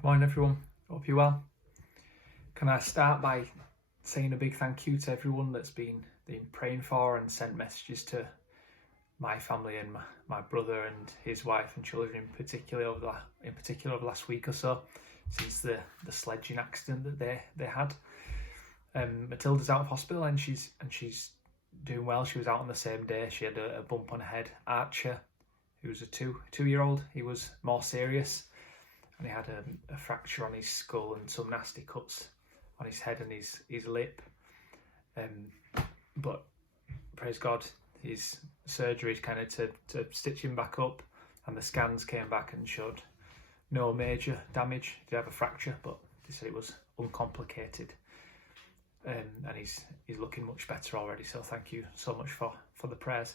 Good morning, everyone. Hope you're well. Can I start by saying a big thank you to everyone that's been praying for and sent messages to my family and my brother and his wife and children in particular over the last week or so, since the sledging accident that they had. Matilda's out of hospital and she's doing well. She was out on the same day. She had a bump on her head. Archer, who was a two-year-old, he was more serious. And he had a fracture on his skull and some nasty cuts on his head and his lip. But praise God, his surgery kind of to stitch him back up, and the scans came back and showed no major damage. He did have a fracture, but they said it was uncomplicated. And he's looking much better already. So thank you so much for the prayers.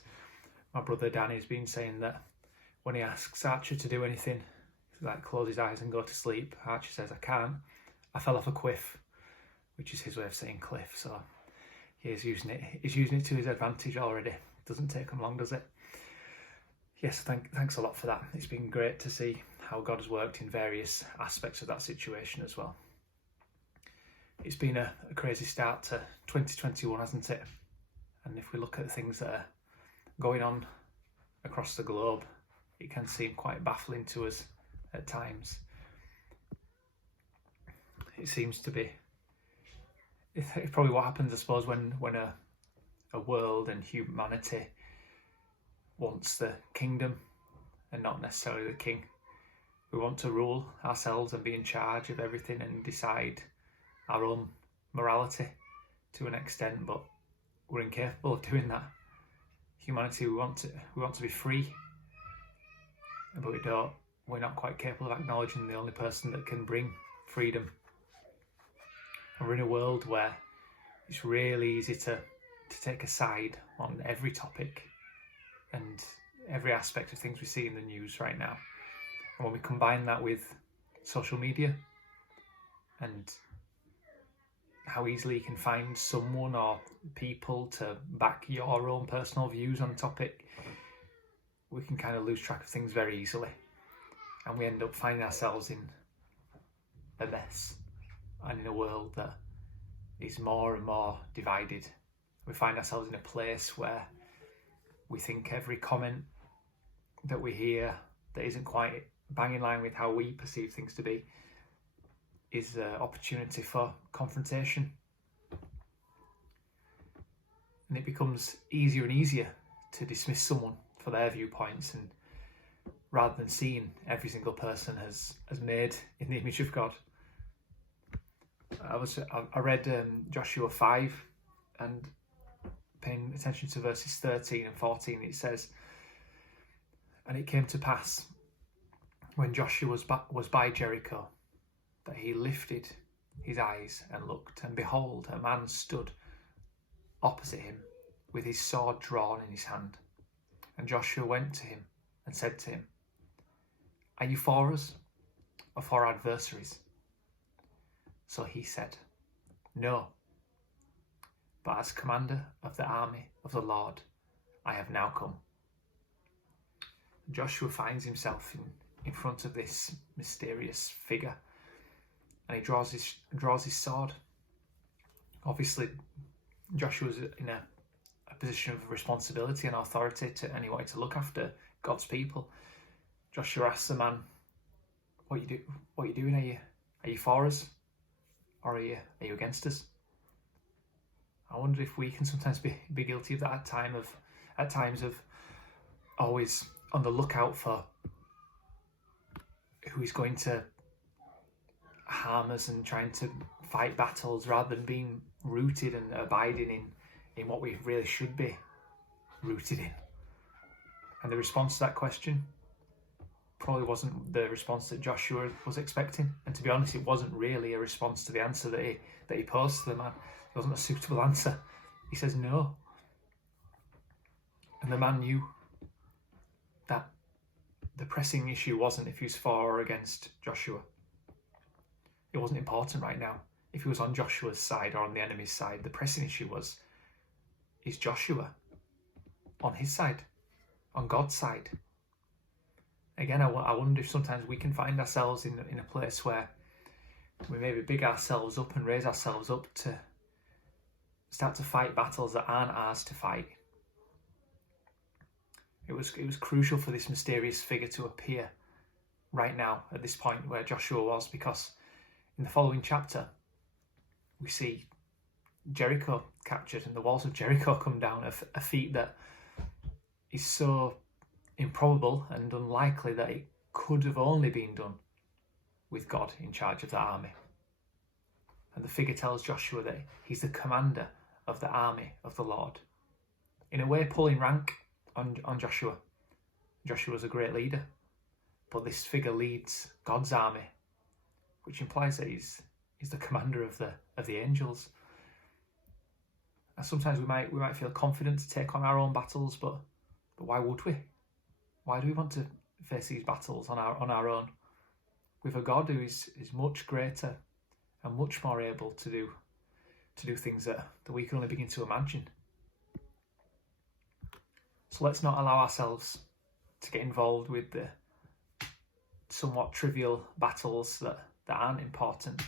My brother Danny's been saying that when he asks Archer to do anything, like close his eyes and go to sleep, Archie says, I can't. I fell off a cliff, which is his way of saying cliff. So he's using it to his advantage already. Doesn't take him long, does it? Yes, thanks a lot for that. It's been great to see how God has worked in various aspects of that situation as well. It's been a crazy start to 2021, hasn't it? And if we look at things that are going on across the globe, it can seem quite baffling to us at times. It seems to be. It's probably what happens, I suppose, when a world and humanity wants the kingdom and not necessarily the king. We want to rule ourselves and be in charge of everything and decide our own morality to an extent, but we're incapable of doing that. Humanity, we want to be free, but we don't. We're not quite capable of acknowledging the only person that can bring freedom. And we're in a world where it's really easy to take a side on every topic and every aspect of things we see in the news right now. And when we combine that with social media and how easily you can find someone or people to back your own personal views on a topic, we can kind of lose track of things very easily. And we end up finding ourselves in a mess and in a world that is more and more divided. We find ourselves in a place where we think every comment that we hear that isn't quite bang in line with how we perceive things to be is an opportunity for confrontation. And it becomes easier and easier to dismiss someone for their viewpoints, and rather than seeing every single person as made in the image of God. I read Joshua 5 and paying attention to verses 13 and 14, it says, and it came to pass when Joshua was by Jericho that he lifted his eyes and looked, and behold, a man stood opposite him with his sword drawn in his hand. And Joshua went to him and said to him, Are you for us or for our adversaries? So he said, No, but as commander of the army of the Lord, I have now come. Joshua finds himself in front of this mysterious figure, and he draws his sword. Obviously, Joshua's in a position of responsibility and authority, and he wanted to look after God's people. Joshua asks the man, What are you doing? Are you for us, or are you against us? I wonder if we can sometimes be guilty of that at times of always on the lookout for who is going to harm us and trying to fight battles rather than being rooted and abiding in what we really should be rooted in. And the response to that question probably wasn't the response that Joshua was expecting. And to be honest, it wasn't really a response to the answer that he posed to the man. It wasn't a suitable answer. He says no. And the man knew that the pressing issue wasn't if he was for or against Joshua. It wasn't important right now if he was on Joshua's side or on the enemy's side. The pressing issue was, is Joshua on his side, on God's side? again, I wonder if sometimes we can find ourselves in a place where we maybe big ourselves up and raise ourselves up to start to fight battles that aren't ours to fight. It was crucial for this mysterious figure to appear right now at this point where Joshua was, because in the following chapter we see Jericho captured and the walls of Jericho come down, a feat that is so improbable and unlikely that it could have only been done with God in charge of the army. And the figure tells Joshua that he's the commander of the army of the Lord, in a way pulling rank on Joshua. Joshua's a great leader, but this figure leads God's army, which implies that he's the commander of the angels. And sometimes we might feel confident to take on our own battles, but why would we? Why do we want to face these battles on our own? With a God who is much greater and much more able to do things that we can only begin to imagine. So let's not allow ourselves to get involved with the somewhat trivial battles that aren't important,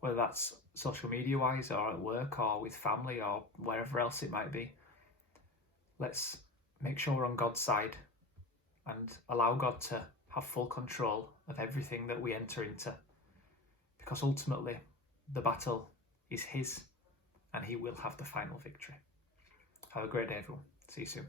whether that's social media wise or at work or with family or wherever else it might be. Let's make sure we're on God's side and allow God to have full control of everything that we enter into, because ultimately the battle is his and he will have the final victory. Have a great day, everyone. See you soon.